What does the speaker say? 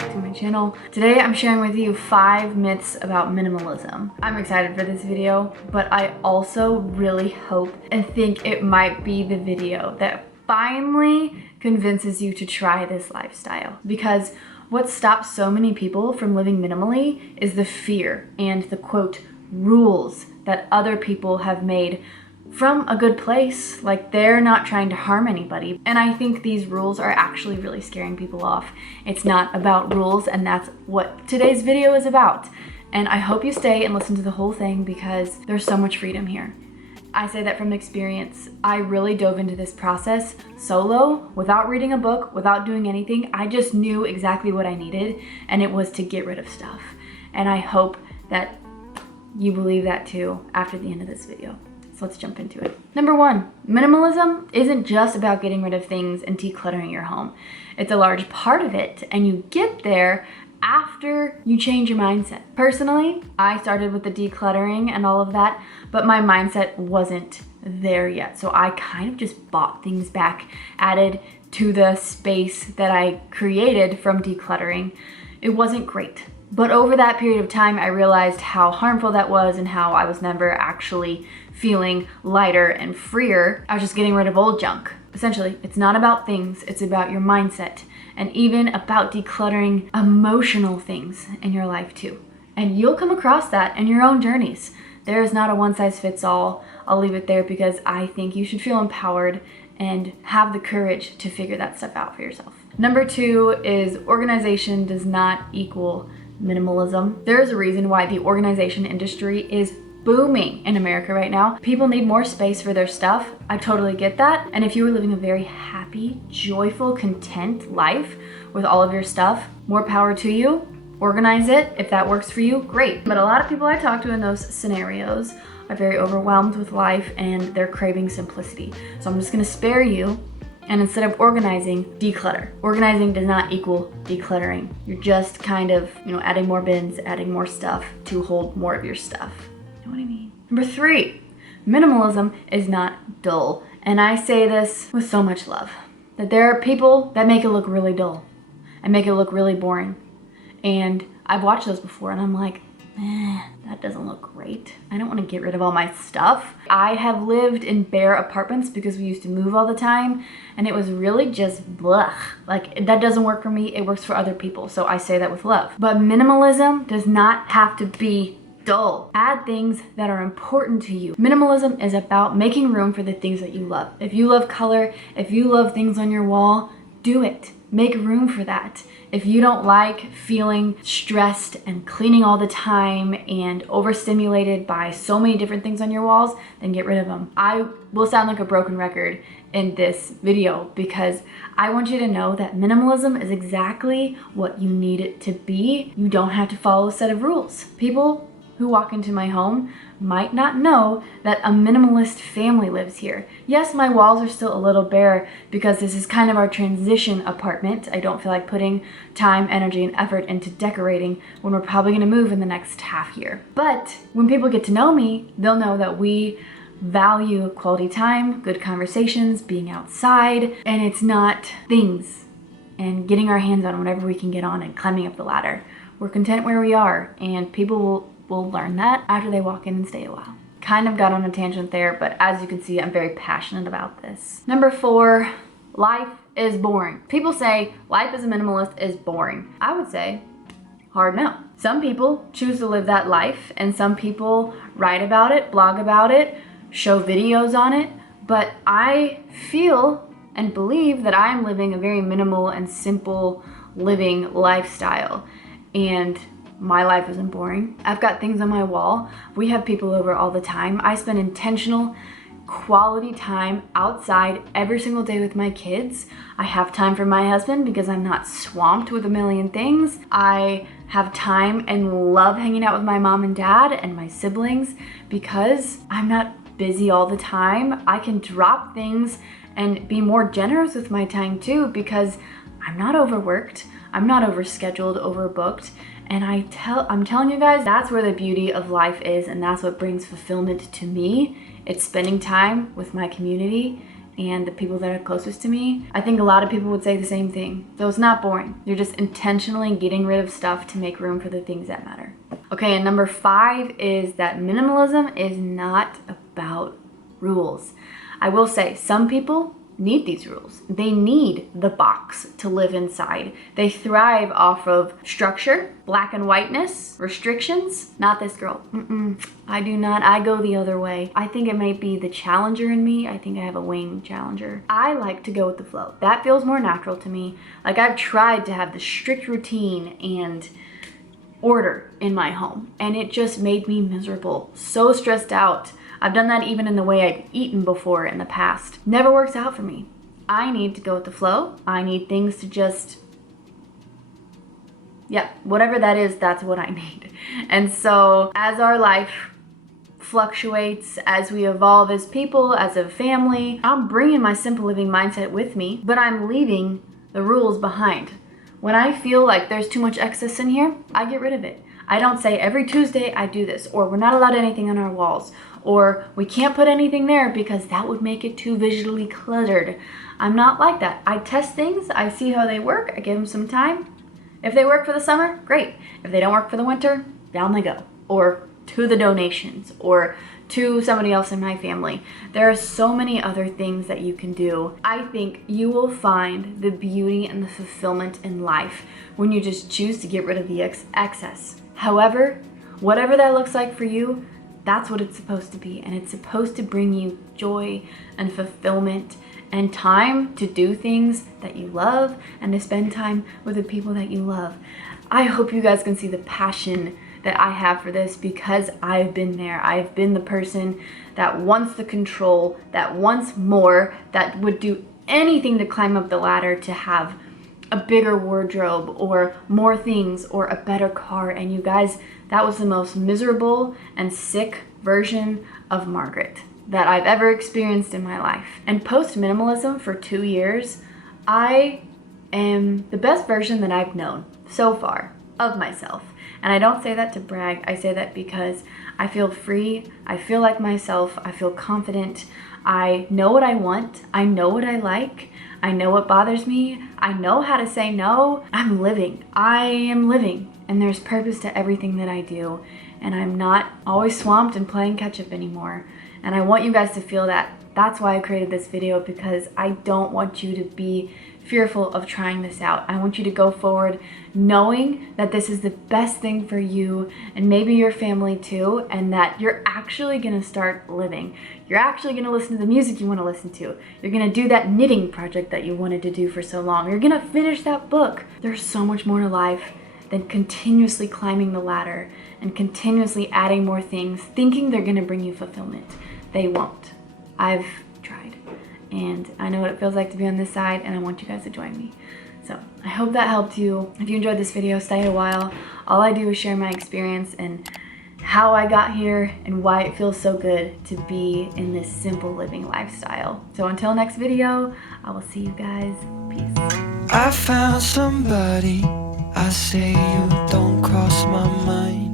back to my channel. Today I'm sharing with you 5 myths about minimalism. I'm excited for this video, but I also really hope and think it might be the video that finally convinces you to try this lifestyle. Because what stops so many people from living minimally is the fear and the quote rules that other people have made from a good place. Like, they're not trying to harm anybody. And I think these rules are actually really scaring people off. It's not about rules, and that's what today's video is about. And I hope you stay and listen to the whole thing because there's so much freedom here. I say that from experience. I really dove into this process solo, without reading a book, without doing anything. I just knew exactly what I needed, and it was to get rid of stuff. And I hope that you believe that too after the end of this video. So let's jump into it. Number 1, minimalism isn't just about getting rid of things and decluttering your home. It's a large part of it, and you get there after you change your mindset. Personally, I started with the decluttering and all of that, but my mindset wasn't there yet. So I kind of just bought things back, added to the space that I created from decluttering. It wasn't great. But over that period of time, I realized how harmful that was and how I was never actually feeling lighter and freer. I was just getting rid of old junk. Essentially, it's not about things, it's about your mindset, and even about decluttering emotional things in your life too. And you'll come across that in your own journeys. There is not a one-size-fits-all. I'll leave it there because I think you should feel empowered and have the courage to figure that stuff out for yourself. Number 2 is organization does not equal minimalism. There is a reason why the organization industry is booming in America right now. People need more space for their stuff. I totally get that. And if you are living a very happy, joyful, content life with all of your stuff, more power to you. Organize it. If that works for you, great. But a lot of people I talk to in those scenarios are very overwhelmed with life and they're craving simplicity. So I'm just gonna spare you. And instead of organizing, declutter. Organizing does not equal decluttering. You're just kind of, adding more bins, adding more stuff to hold more of your stuff. You know what I mean? Number 3, minimalism is not dull. And I say this with so much love, that there are people that make it look really dull and make it look really boring. And I've watched those before and I'm like, that doesn't look great. I don't want to get rid of all my stuff. I have lived in bare apartments because we used to move all the time, and it was really just blech. Like, that doesn't work for me, it works for other people, so I say that with love. But minimalism does not have to be dull. Add things that are important to you. Minimalism is about making room for the things that you love. If you love color, if you love things on your wall, do it. Make room for that. If you don't like feeling stressed and cleaning all the time and overstimulated by so many different things on your walls, then get rid of them. I will sound like a broken record in this video because I want you to know that minimalism is exactly what you need it to be. You don't have to follow a set of rules. People who walk into my home might not know that a minimalist family lives here. Yes, my walls are still a little bare because this is kind of our transition apartment. I don't feel like putting time, energy, and effort into decorating when we're probably gonna move in the next half year. But when people get to know me, they'll know that we value quality time, good conversations, being outside, and it's not things and getting our hands on whatever we can get on and climbing up the ladder. We're content where we are, and people will learn that after they walk in and stay a while. Kind of got on a tangent there, but as you can see, I'm very passionate about this. Number 4, life is boring. People say life as a minimalist is boring. I would say hard no. Some people choose to live that life, and some people write about it, blog about it, show videos on it, but I feel and believe that I am living a very minimal and simple living lifestyle, and my life isn't boring. I've got things on my wall. We have people over all the time. I spend intentional quality time outside every single day with my kids. I have time for my husband because I'm not swamped with a million things. I have time and love hanging out with my mom and dad and my siblings because I'm not busy all the time. I can drop things and be more generous with my time too because I'm not overworked. I'm not overscheduled, overbooked. And I'm telling you guys, that's where the beauty of life is, and that's what brings fulfillment to me. It's spending time with my community and the people that are closest to me, I think a lot of people would say the same thing. So it's not boring. You're just intentionally getting rid of stuff to make room for the things that matter. Okay, and number 5 is that minimalism is not about rules. I will say some people need these rules. They need the box to live inside. They thrive off of structure, black and whiteness, restrictions. Not this girl. I do not. I go the other way. I think it might be the challenger in me. I think I have a wing challenger. I like to go with the flow. That feels more natural to me. Like, I've tried to have the strict routine and order in my home, and it just made me miserable. So stressed out. I've done that even in the way I've eaten before in the past. Never works out for me. I need to go with the flow. I need things to just, whatever that is, that's what I need. And so as our life fluctuates, as we evolve as people, as a family, I'm bringing my simple living mindset with me, but I'm leaving the rules behind. When I feel like there's too much excess in here, I get rid of it. I don't say every Tuesday I do this, or we're not allowed anything on our walls, or we can't put anything there because that would make it too visually cluttered. I'm not like that. I test things, I see how they work, I give them some time. If they work for the summer, great. If they don't work for the winter, down they go. Or to the donations, or to somebody else in my family. There are so many other things that you can do. I think you will find the beauty and the fulfillment in life when you just choose to get rid of the excess. However, whatever that looks like for you, that's what it's supposed to be. And it's supposed to bring you joy and fulfillment and time to do things that you love and to spend time with the people that you love. I hope you guys can see the passion that I have for this, because I've been there. I've been the person that wants the control, that wants more, that would do anything to climb up the ladder to have a bigger wardrobe or more things or a better car. And you guys, that was the most miserable and sick version of Margaret that I've ever experienced in my life. And post minimalism for 2 years, I am the best version that I've known so far of myself. And I don't say that to brag. I say that because I feel free. I feel like myself. I feel confident. I know what I want. I know what I like. I know what bothers me. I know how to say no. I'm living. I am living. And there's purpose to everything that I do. And I'm not always swamped and playing catch up anymore. And I want you guys to feel that. That's why I created this video, because I don't want you to be fearful of trying this out. I want you to go forward knowing that this is the best thing for you and maybe your family too, and that you're actually gonna start living. You're actually gonna listen to the music you wanna listen to. You're gonna do that knitting project that you wanted to do for so long. You're gonna finish that book. There's so much more to life than continuously climbing the ladder and continuously adding more things, thinking they're gonna bring you fulfillment. They won't. I've tried, and I know what it feels like to be on this side, and I want you guys to join me. So I hope that helped you. If you enjoyed this video, stay a while. All I do is share my experience and how I got here and why it feels so good to be in this simple living lifestyle. So until next video, I will see you guys. Peace. I found somebody, I say you don't cross my mind.